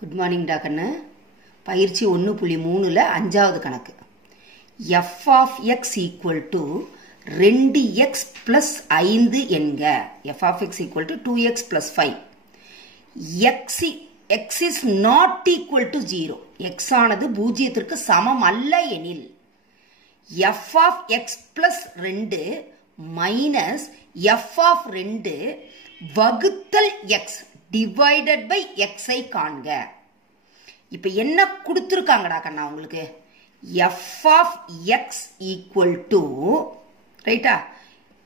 Good morning டாக்கண்ணு. பயிற்சி 1.3ல் 5வது கணக்கு. f of x equal to 2x plus 5 என்க. f of x equal to 2x plus 5. x is not equal to 0. x ஆனது பூஜ்ஜியத்திற்கு சமம் அல்ல எனில் f of x plus 2 minus f of 2 வகுத்தல் x divided by x ஐ காண்க. இப்ப என்ன கொடுத்திருக்காங்கடா கண்ணா உங்களுக்கு? f of x equal to ரைட்டா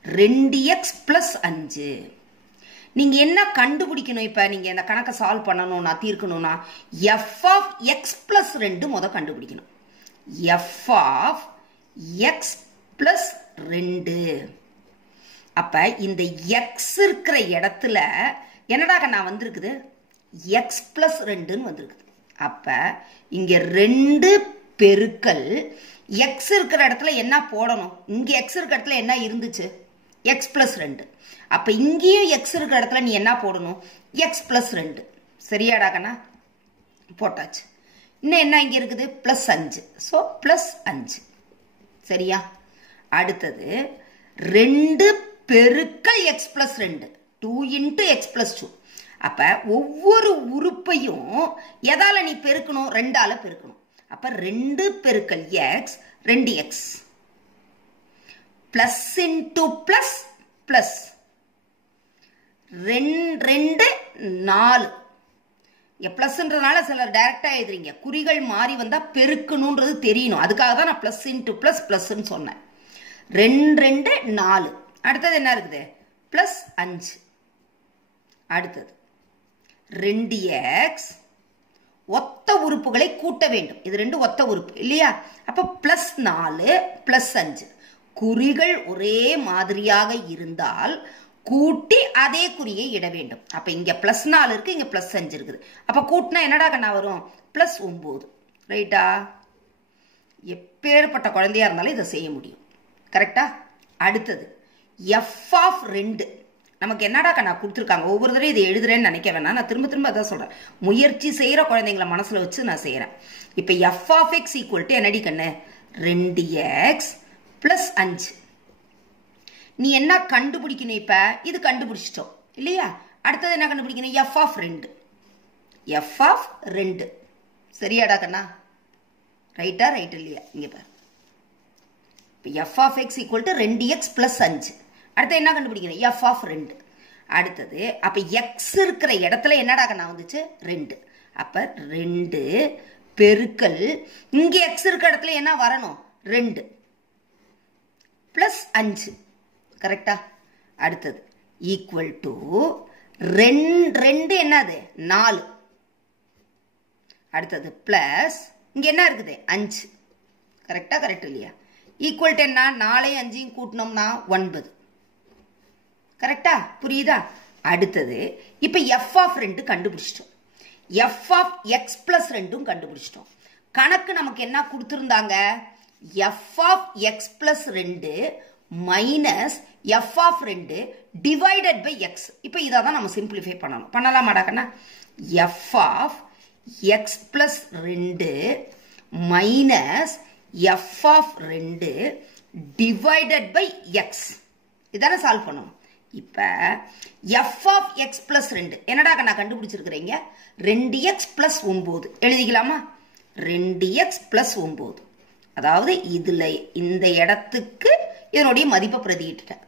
2x plus 5. நீங்க என்ன கண்டுபிடிக்கணும்? இப்ப நீங்க இந்த கணக்கை சால்வ் பண்ணணும்னா தீர்க்கணும்னா f of x plus 2 முத கண்டுபிடிக்கணும். f of x plus 2. அப்ப இந்த x இருக்கிற இடத்துல என்னடா நான் வந்திருக்குது? x plus 2 வந்திருக்குது. அப்ப இங்க 2 பெருக்கல் x இருக்கிற இடத்துல என்ன போடணும்? இங்க x இருக்கிற இடத்துல என்ன இருந்துச்சு? x plus 2. அப்ப இங்கேயும் x இருக்கிற இடத்துல நீ என்ன போடணும்? x plus 2. சரியாடா கண்ணா? போட்டாச்சு. இன்னும் என்ன இங்க இருக்குது? plus 5. So plus 5. சரியா? அடுத்தது 2 பெருக்கல் x plus 2. 2 into x plus 2. அப்ப ஒவ்வொரு உறுப்பையும் எதால நீ பெருக்கணும்? 2ஆல பெருக்கணும். அப்ப 2 பெருக்கல் x 2x plus into plus plus 2 4. பிளஸ்ன்றதுனால சிலர் டைரக்டா எழுதுறீங்க. குறிகள் மாறி வந்தா பெருக்கணும்ன்றது தெரியணும். அதுக்காக தான் நான் பிளஸ் இன்டு பிளஸ் பிளஸ்ன்னு சொன்னேன். 2 4. அடுத்தது என்ன இருக்குது? பிளஸ் 5. அடுத்தது 2x ஒத்த உறுப்புகளை கூட்ட வேண்டும். இது 2 ஒத்த உறுப்பு இல்லையா? அப்ப பிளஸ் 4 பிளஸ் 5. குறிகள் ஒரே மாதிரியாக இருந்தால் கூட்டி அதே குறியை இட வேண்டும். அப்ப இங்க பிளஸ் 4 இருக்கு, இங்க பிளஸ் 5 இருக்குது. அப்ப கூட்டினா என்னடா கண்ணா வரும்? பிளஸ் 9. ரைட்டா? எப்பேற்பட்ட குழந்தையா இருந்தாலும் இதை செய்ய முடியும். கரெக்டா? அடுத்தது f of 2. நமக்கு என்னடா கண்ணா கொடுத்துருக்காங்க? ஒவ்வொரு தடவை இதை எழுதுறேன்னு நினைக்க வேணாம். நான் திரும்ப திரும்ப அதான் சொல்றேன். முயற்சி செய்யற குழந்தைங்களை மனசுல வச்சு நான் செய்யறேன். இப்ப f of x equal to என்னடி கண்ணு? 2x plus 5. நீ என்ன கண்டுபிடிக்கணும்? இப்ப இது கண்டுபிடிச்சிட்டோம் இல்லையா? அடுத்தது என்ன கண்டுபிடிக்கணும்? f of 2. f of 2. சரியாடா கண்ணா? ரைட்டா? ரைட் இல்லையா? இங்க பாரு. f of x equal to 2x plus 5. அடுத்து என்ன கண்டுபிடிக்கணும்? f of 2. அடுத்தது அப்ப x இருக்கிற இடத்துல என்னடா கண்ணா வந்துச்சு? 2. அப்ப 2 பெருக்கல் இங்க x இருக்கிற இடத்துல என்ன வரணும்? 2 plus 5. கரெக்டா? அடுத்தது ஈக்குவல் டு 2 என்னது? 4. அடுத்தது பிளஸ் இங்க என்ன இருக்குது? 5. கரெக்டா? கரெக்ட் இல்லையா? ஈக்குவல் டு என்ன? 4 5 கூட்டினோம்னா 9. கரெக்டா? புரியுதா? அடுத்தது இப்ப f of 2 கண்டுபிடிச்சிட்டோம். f of x plus 2 கண்டுபிடிச்சிட்டோம். கணக்கு நமக்கு என்ன கொடுத்திருந்தாங்க? f of x plus 2 minus f of 2 divided by x. இப்ப இதான் நம்ம சிம்பிளிஃபை பண்ணணும். பண்ணலாமாடா கண்ணா? f of x plus 2 minus f of 2 divided by x. இதான சால்வ் பண்ணணும். இப்ப f of x plus 2 என்னடா கண்ணா கண்டுபிடிச்சிருக்கிறீங்க? 2x plus 9. எழுதிக்கலாமா? 2x plus 9. அதாவது இதுல இந்த இடத்துக்கு இதனுடைய மதிப்பை பிரதியிட்டுட்டேன்.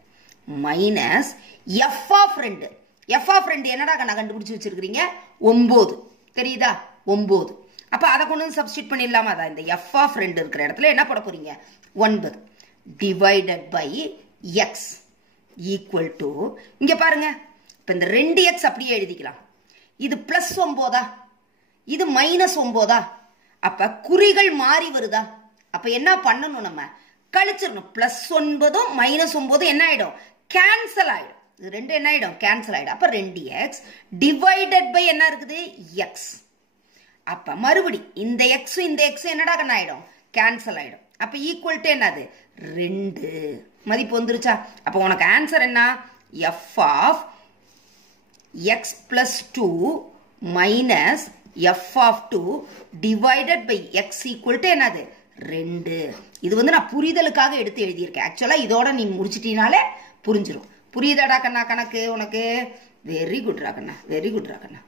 Minus f of 2. f of 2 என்னடா கண்ணா கண்டுபிடிச்சு வச்சிருக்கிறீங்க? 9. தெரியுதா? 9. அப்ப அதை கொண்டு வந்து சப்ஸ்டிட் பண்ணிடலாமா? அதான் இந்த f of 2 இருக்கிற இடத்துல என்ன போட போறீங்க? 9 divided by x equal to இங்க பாருங்க. இப்ப இந்த 2x அப்படியே எழுதிக்கலாம். இது பிளஸ் 9. இது மைனஸ் 9. அப்ப குறிகள் மாறி வருதா? அப்ப என்ன பண்ணணும்? நம்ம கழிச்சிடணும். பிளஸ் 9 மைனஸ் 9 என்ன ஆயிடும்? கேன்சல் ஆயிடும். இது 2 என்ன ஆயிடும்? கேன்சல் ஆயிடும். அப்ப 2x டிவைடட் பை என்ன இருக்குது? x. அப்ப மறுபடி இந்த x இந்த x என்னடா கண்ணா ஆயிடும்? கேன்சல் ஆயிடும். அப்ப ஈக்குவல் டு என்னது? 2 மதிப்பு வந்துருச்சா? அப்ப உனக்கு ஆன்சர் என்ன? f of x plus 2 minus f of 2 divided by x equal to என்னது 2. இது வந்து நான் புரிதலுக்காக எடுத்து எழுதியிருக்கேன். ஆக்சுவலா இதோட நீ முடிச்சிட்டீனாலே புரிஞ்சிடும். புரியுதாடா கண்ணா கணக்கு உனக்கு? வெரி குட்ரா கண்ணா, வெரி குட்ரா கண்ணா.